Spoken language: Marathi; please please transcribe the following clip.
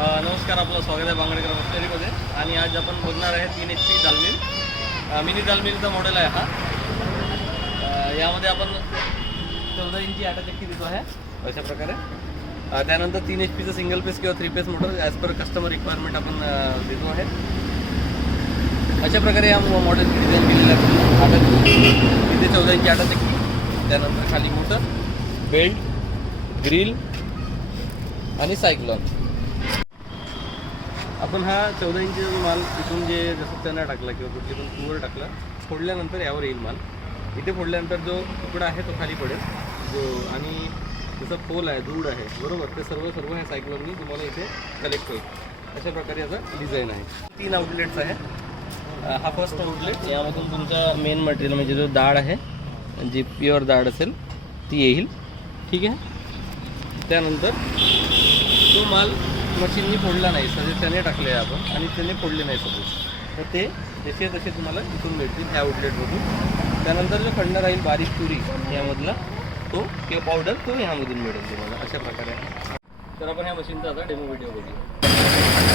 नमस्कार, आपलं स्वागत आहे बांगडेकर मशिनरीमध्ये. आणि आज आपण बघणार आहे 3 HP दाल मिल. मिनी दाल मिलचा मॉडेल आहे हा. यामध्ये आपण 14 इंची आटा चक्की देतो आहे अशा प्रकारे. त्यानंतर 3 HPचं सिंगल पेस किंवा 3 phase motor as per customer requirement आपण देतो आहे. अशा प्रकारे या मॉडेलची डिझाईन केलेलं आहे. आटा इथे 14 इंची आटा चक्की, त्यानंतर खाली मोटर, बेल्ट, ग्रिल आणि सायक्लॉन. आपण हा 14 इंचचा जो माल इथून जे जसं चणा टाकला किंवा कुठली पण तूर टाकला, फोडल्यानंतर यावर येईल माल. इथे फोडल्यानंतर जो तुकडा आहे तो खाली पडेल, जो आणि जसं पोल आहे, दूड आहे, बरोबर, ते सर्व ह्या सायक्लॉननी तुम्हाला इथे कलेक्ट होईल. अशा प्रकारे याचा डिझाईन आहे. 3 आउटलेट्स आहे. हा फर्स्ट आउटलेट, यामधून तुमचा मेन मटेरियल म्हणजे जो डाळ आहे, जी प्युअर डाळ असेल ती येईल. ठीक आहे. त्यानंतर तो माल मशीननी फोडला नाही, सगळे चणे टाकले आपण आणि चणे फोडले नाही सपोज, तर ते जसे तसे तुम्हाला इथून मिळतील ह्या आउटलेटमधून. त्यानंतर जो खंड राहील बारीक तुरी यामधला तो किंवा पावडर तो ह्यामधून मिळेल तुम्हाला. अशा प्रकारे. तर आपण ह्या मशीनचा आता डेमो व्हिडिओ बघूया.